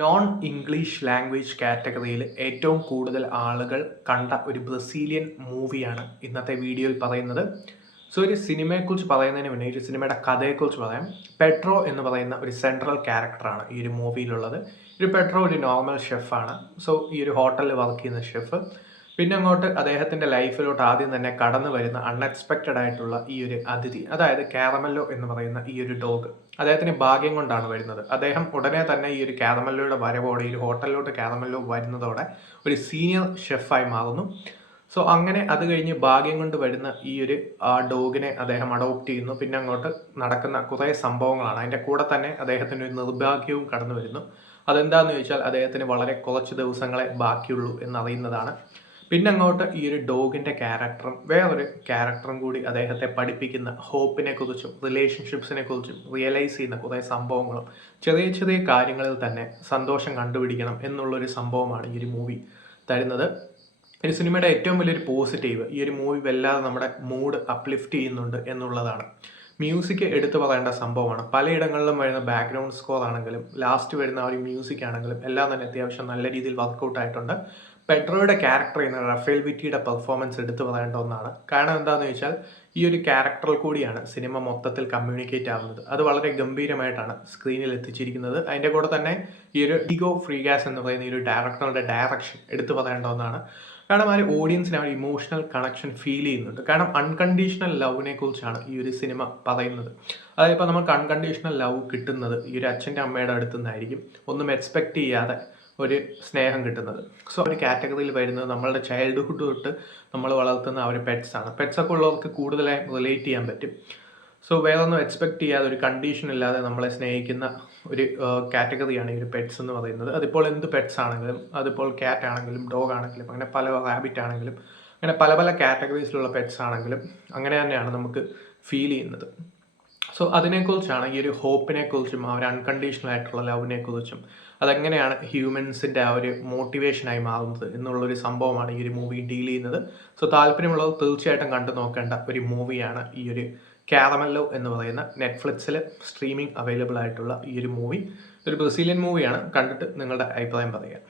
Non English language കാറ്റഗറിയിൽ ഏറ്റവും കൂടുതൽ ആളുകൾ കണ്ട ഒരു ബ്രസീലിയൻ മൂവിയാണ് ഇന്നത്തെ വീഡിയോയിൽ പറയുന്നത്. സോ ഒരു സിനിമയെക്കുറിച്ച് പറയുന്നതിന് മുന്നേ ഒരു സിനിമയുടെ കഥയെക്കുറിച്ച് പറയാം. പെട്രോ എന്ന് പറയുന്ന ഒരു സെൻട്രൽ ക്യാരക്ടറാണ് ഈ ഒരു മൂവിയിലുള്ളത്. ഒരു പെട്രോ ഒരു നോർമൽ ഷെഫാണ്. സോ ഈ ഒരു ഹോട്ടലിൽ വർക്ക് ചെയ്യുന്ന ഷെഫ്. പിന്നെ അങ്ങോട്ട് അദ്ദേഹത്തിൻ്റെ ലൈഫിലോട്ട് ആദ്യം തന്നെ കടന്നു വരുന്ന അൺഎക്സ്പെക്റ്റഡ് ആയിട്ടുള്ള ഈ ഒരു അതിഥി, അതായത് കാരമല്ലോ എന്ന് പറയുന്ന ഈ ഒരു ഡോഗ്. അദ്ദേഹത്തിന് ഭാഗ്യം കൊണ്ടാണ് വരുന്നത്. അദ്ദേഹം ഉടനെ തന്നെ ഈ ഒരു കാരമല്ലോയുടെ വരവോടെ ഈ ഒരു ഹോട്ടലിലോട്ട് കാരമല്ലോ വരുന്നതോടെ ഒരു സീനിയർ ഷെഫായി മാറുന്നു. സോ അങ്ങനെ അത് കഴിഞ്ഞ് ഭാഗ്യം കൊണ്ട് വരുന്ന ഈ ഒരു ഡോഗിനെ അദ്ദേഹം അഡോപ്റ്റ് ചെയ്യുന്നു. പിന്നെ അങ്ങോട്ട് നടക്കുന്ന കുറേ സംഭവങ്ങളാണ്. അതിൻ്റെ കൂടെ തന്നെ അദ്ദേഹത്തിൻ്റെ ഒരു നിർഭാഗ്യവും കടന്നു വരുന്നു. അതെന്താണെന്ന് ചോദിച്ചാൽ അദ്ദേഹത്തിന് വളരെ കുറച്ച് ദിവസങ്ങളെ ബാക്കിയുള്ളൂ എന്നറിയുന്നതാണ്. പിന്നെ അങ്ങോട്ട് ഈ ഒരു ഡോഗിൻ്റെ ക്യാരക്ടറും വേറൊരു ക്യാരക്ടറും കൂടി അദ്ദേഹത്തെ പഠിപ്പിക്കുന്ന ഹോപ്പിനെ കുറിച്ചും റിലേഷൻഷിപ്സിനെ കുറിച്ചും റിയലൈസ് ചെയ്യുന്ന കുറേ സംഭവങ്ങളും ചെറിയ ചെറിയ കാര്യങ്ങളിൽ തന്നെ സന്തോഷം കണ്ടുപിടിക്കണം എന്നുള്ളൊരു സംഭവമാണ് ഈ ഒരു മൂവി തരുന്നത്. ഈ സിനിമയുടെ ഏറ്റവും വലിയൊരു പോസിറ്റീവ് ഈ ഒരു മൂവി വല്ലാതെ നമ്മുടെ മൂഡ് അപ്ലിഫ്റ്റ് ചെയ്യുന്നുണ്ട് എന്നുള്ളതാണ്. മ്യൂസിക് എടുത്തു പറയേണ്ട സംഭവമാണ്. പലയിടങ്ങളിലും വരുന്ന ബാക്ക്ഗ്രൗണ്ട് സ്കോർ ആണെങ്കിലും ലാസ്റ്റ് വരുന്ന ആ ഒരു മ്യൂസിക് ആണെങ്കിലും എല്ലാം തന്നെ അത്യാവശ്യം നല്ല രീതിയിൽ വർക്കൗട്ട് ആയിട്ടുണ്ട്. പെട്രോയുടെ ക്യാരക്ടർ ചെയ്യുന്ന റഫേൽ വിറ്റിയുടെ പെർഫോമൻസ് എടുത്തു പറയേണ്ട ഒന്നാണ്. കാരണം എന്താണെന്ന് ചോദിച്ചാൽ ഈ ഒരു ക്യാരക്ടറിൽ കൂടിയാണ് സിനിമ മൊത്തത്തിൽ കമ്മ്യൂണിക്കേറ്റ് ആവുന്നത്. അത് വളരെ ഗംഭീരമായിട്ടാണ് സ്ക്രീനിൽ എത്തിച്ചിരിക്കുന്നത്. അതിൻ്റെ കൂടെ തന്നെ ഈ ഒരു ഇഗോ ഫ്രീഗാസ് എന്ന് പറയുന്ന ഈ ഒരു ഡയറക്ടറുടെ ഡയറക്ഷൻ എടുത്തു പറയേണ്ട ഒന്നാണ്. കാരണം ആ ഒരു ഓഡിയൻസിന് ആ ഒരു ഇമോഷണൽ കണക്ഷൻ ഫീൽ ചെയ്യുന്നുണ്ട്. കാരണം അൺകണ്ടീഷണൽ ലവിനെ കുറിച്ചാണ് ഈ ഒരു സിനിമ പറയുന്നത്. അതായത് ഇപ്പോൾ നമുക്ക് അൺകണ്ടീഷണൽ ലവ് കിട്ടുന്നത് ഈ ഒരു അച്ഛൻ്റെ അമ്മയുടെ അടുത്തു നിന്നായിരിക്കും. ഒന്നും എക്സ്പെക്റ്റ് ചെയ്യാതെ ഒരു സ്നേഹം കിട്ടുന്നത്. സോ ഒരു കാറ്റഗറിയിൽ വരുന്നത് നമ്മളുടെ ചൈൽഡ്ഹുഡ് തൊട്ട് നമ്മൾ വളർത്തുന്ന ആ ഒരു പെറ്റ്സാണ്. പെറ്റ്സൊക്കെ ഉള്ളവർക്ക് കൂടുതലായി റിലേറ്റ് ചെയ്യാൻ പറ്റും. സോ വേറൊന്നും എക്സ്പെക്റ്റ് ചെയ്യാതെ ഒരു കണ്ടീഷൻ ഇല്ലാതെ നമ്മളെ സ്നേഹിക്കുന്ന ഒരു കാറ്റഗറിയാണ് ഈ ഒരു പെറ്റ്സ് എന്ന് പറയുന്നത്. അതിപ്പോൾ എന്ത് പെറ്റ്സ് ആണെങ്കിലും, അതിപ്പോൾ ക്യാറ്റ് ആണെങ്കിലും ഡോഗ് ആണെങ്കിലും അങ്ങനെ പല റാബിറ്റ് ആണെങ്കിലും അങ്ങനെ പല പല കാറ്റഗറീസിലുള്ള പെറ്റ്സ് ആണെങ്കിലും അങ്ങനെ തന്നെയാണ് നമുക്ക് ഫീൽ ചെയ്യുന്നത്. സോ അതിനെക്കുറിച്ചാണ് ഈ ഒരു ഹോപ്പിനെക്കുറിച്ചും ആ ഒരു അൺകണ്ടീഷണൽ ആയിട്ടുള്ള ലവിനെക്കുറിച്ചും അതെങ്ങനെയാണ് ഹ്യൂമൻസിൻ്റെ ആ ഒരു മോട്ടിവേഷനായി മാറുന്നത് എന്നുള്ളൊരു സംഭവമാണ് ഈ ഒരു മൂവി ഡീൽ ചെയ്യുന്നത്. സോ താല്പര്യമുള്ളവർ തീർച്ചയായിട്ടും കണ്ടു നോക്കേണ്ട ഒരു മൂവിയാണ് ഈ ഒരു കാരമല്ലോ എന്ന് പറയുന്ന നെറ്റ്ഫ്ലിക്സിൽ സ്ട്രീമിംഗ് അവൈലബിൾ ആയിട്ടുള്ള ഈ ഒരു മൂവി. ഒരു ബ്രസീലിയൻ മൂവിയാണ്. കണ്ടിട്ട് നിങ്ങളുടെ അഭിപ്രായം പറയുക.